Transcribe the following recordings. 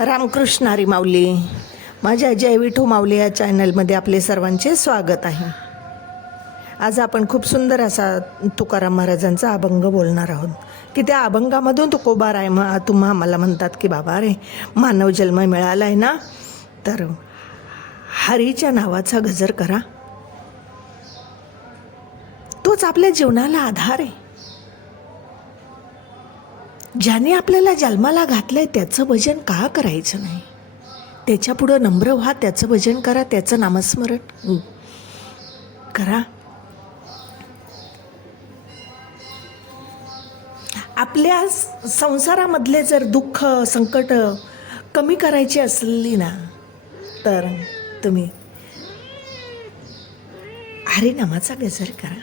रामकृष्ण हरी माऊली. माझ्या जय विठू माऊली या चॅनलमध्ये आपले सर्वांचे स्वागत आहे. आज आपण खूप सुंदर असा तुकाराम महाराजांचा अभंग बोलणार आहोत. की त्या अभंगामधून तुकोबा राय मग तुम्हा आम्हाला म्हणतात की बाबा रे मानव जन्म मिळाला आहे ना? तर हरीच्या नावाचा गजर करा. तोच आपल्या जीवनाला आधार आहे. ज्याने आपल्याला जन्माला घातलंय त्याचं भजन का करायचं नाही? त्याच्या पुढं नम्र व्हा त्याचं भजन करा त्याचं नामस्मरण. करा. आपल्या संसारामधले जर दुःख संकट कमी करायची असली ना तर तुम्ही हरिनामाचा गजर करा.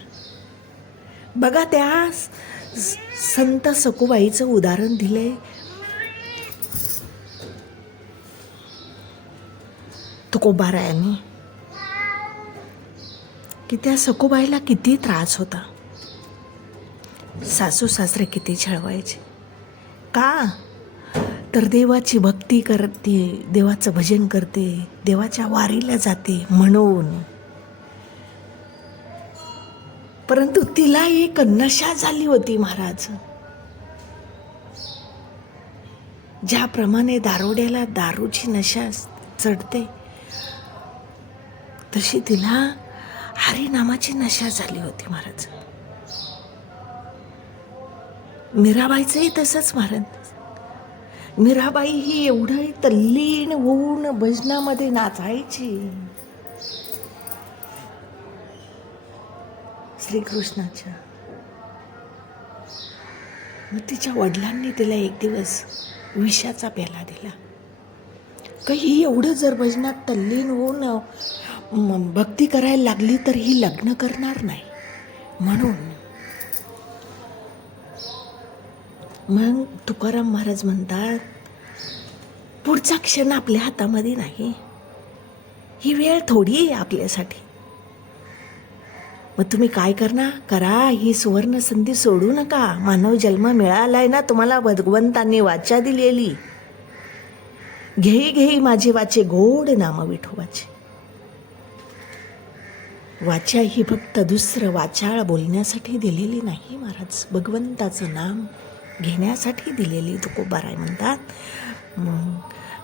बघा त्या संत सकुबाईचं उदाहरण दिलंय. तुकोबारायांनी. की त्या सकुबाईला किती त्रास होता. सासू सासरे किती छळवायचे. का? तर देवाची भक्ती करते देवाचं भजन करते देवाच्या वारीला जाते म्हणून. परंतु तिला एक नशा झाली होती महाराज. ज्याप्रमाणे दारोड्याला दारूची नशा चढते तशी तिला हरिनामाची नशा झाली होती महाराज. मीराबाईचंही तसंच महाराज. मीराबाई ही एवढं तल्लीन होऊन भजनामध्ये नाचायची. श्रीकृष्णाच्या. मग तिच्या वडिलांनी तिला एक दिवस विषाचा प्याला दिला. का ही एवढं जर भजनात तल्लीन होऊन भक्ती करायला लागली तर ही लग्न करणार नाही. म्हणून मग तुकाराम महाराज म्हणतात पुढचा क्षण आपल्या हातामध्ये नाही. ही वेळ थोडी आहे आपल्यासाठी. मग तुम्ही काय करणार? करा ही सुवर्ण संधी सोडू नका. मानव जन्म मिळालाय ना तुम्हाला भगवंतांनी वाचा दिलेली. घेई घेई माझे वाचे गोड नाम विठोबाचे वाचा ही फक्त दुसरं वाचाळ बोलण्यासाठी दिलेली नाही महाराज. भगवंताचं नाम घेण्यासाठी दिलेली तुकोबाराय म्हणतात. मग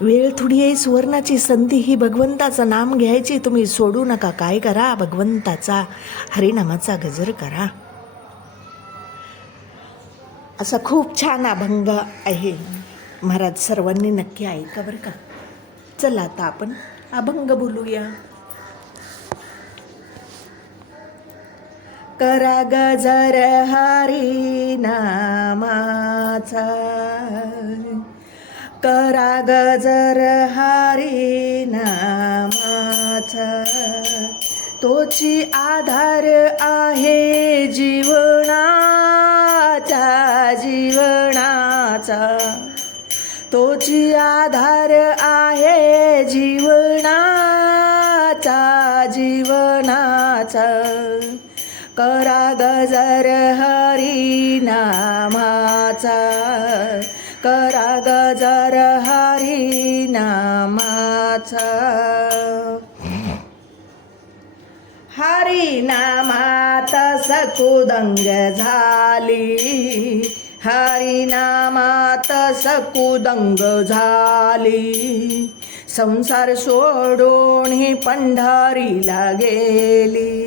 वेळ थोडी आहे सुवर्णाची संधी ही भगवंताचं नाम घ्यायची. तुम्ही सोडू नका. काय करा? भगवंताचा हरिनामाचा गजर करा. असा खूप छान अभंग आहे. महाराज सर्वांनी नक्की ऐका बरं का. चला आता आपण अभंग बोलूया. करा गजर हरी नामाचा करा गजर हारी नामाचा. तोची आधार आहे जीवनाचा जीवनाचा. तोची आधार आहे जीवनाचा जीवनाचा. करा गजर हरी नामाचा. करा गजर हरी नामाचा. हरी नामात सकुदंग झाली. हरी नामात सकुदंग झाली. संसार सोडून ही पंढारीला गेली.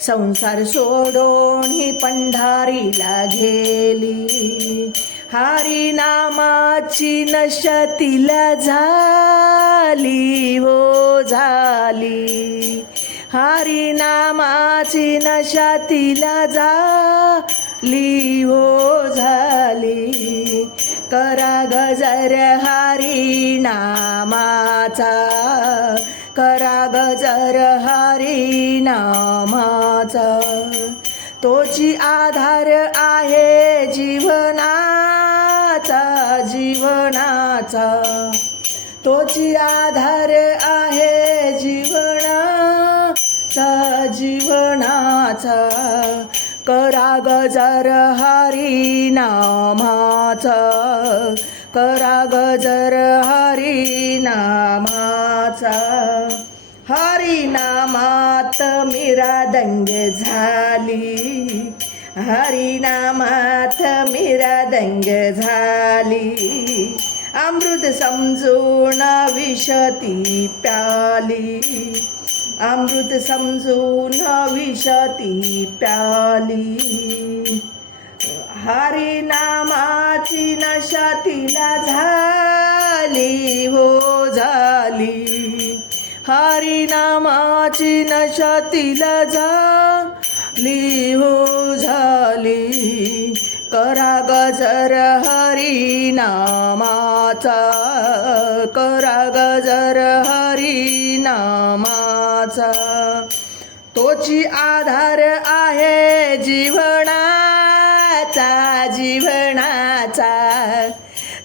संसार सोडून ही पंढारीला गेली. हरिनामाची नशा तिला झाली हो झाली. हरिनामाची नशा तिला झाली हो झाली. करा गजर हरिनामाचा करा गजर हरिनामाचा. तोची आधार आहे जीवना जीवनाचा. तोची आधार आहे जीवनाचा जीवनाचा. करा गजर हरी नामाचा करा गजर हरी हरिनामाचा हरिनामात मीरा दंगे झाली. हरिनामात मीरा दंग झाली. अमृत समजून विषती प्याली. अमृत समजून विषती प्याली. हरिनामाची नशा तिला झाली हो झाली. हरिनामाची नशा तिला झाली. हो झाली. करा गजर हरिनामाचा. करा गजर हरिनामाचा. तोची आधार आहे जीवनाचा जीवनाचा.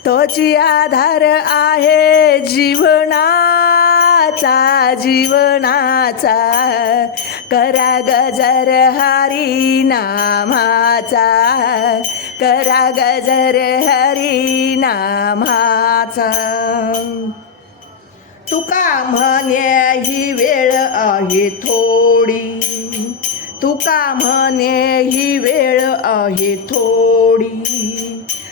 तोची आधार आहे जीवनाचा जीवनाचा. करा गजर हरिनामाचा करा गजर हरिनामाचा तुका म्हणे ही वेळ आहे थोडी तुका म्हणे ही वेळ आहे थोडी.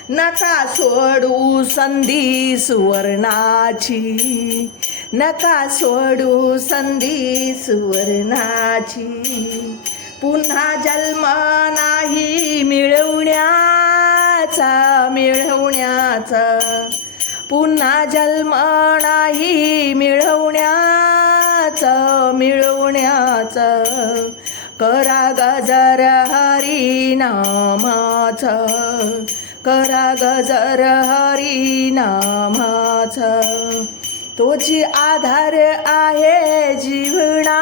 नका सोडू संधी सुवर्णाची नका सोडू संधी सुवर्णाची. पुन्हा जन्म नाही मिळवण्याचा मिळवण्याचा. पुन्हा जन्म नाही मिळवण्याचं मिळवण्याचं. करा गजर हरिनामाचं. करा गजर हरिनामाचं. तोची आधार आहे जीवनाचा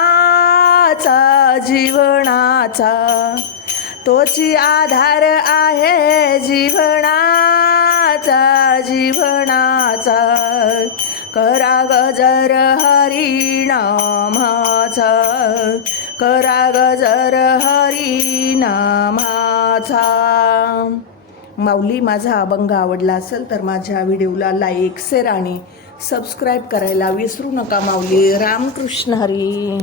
जीवनाचा. तोची आधार आहे जीवनाचा जीवनाचा. करा गजर हरिनामाचा करा गजर हरिनामाचा. माऊली माझा अभंग आवडला असेल तर माझ्या व्हिडिओला लाईक शेअर आणि सबस्क्राईब करायला विसरू नका माऊली. रामकृष्ण हरी.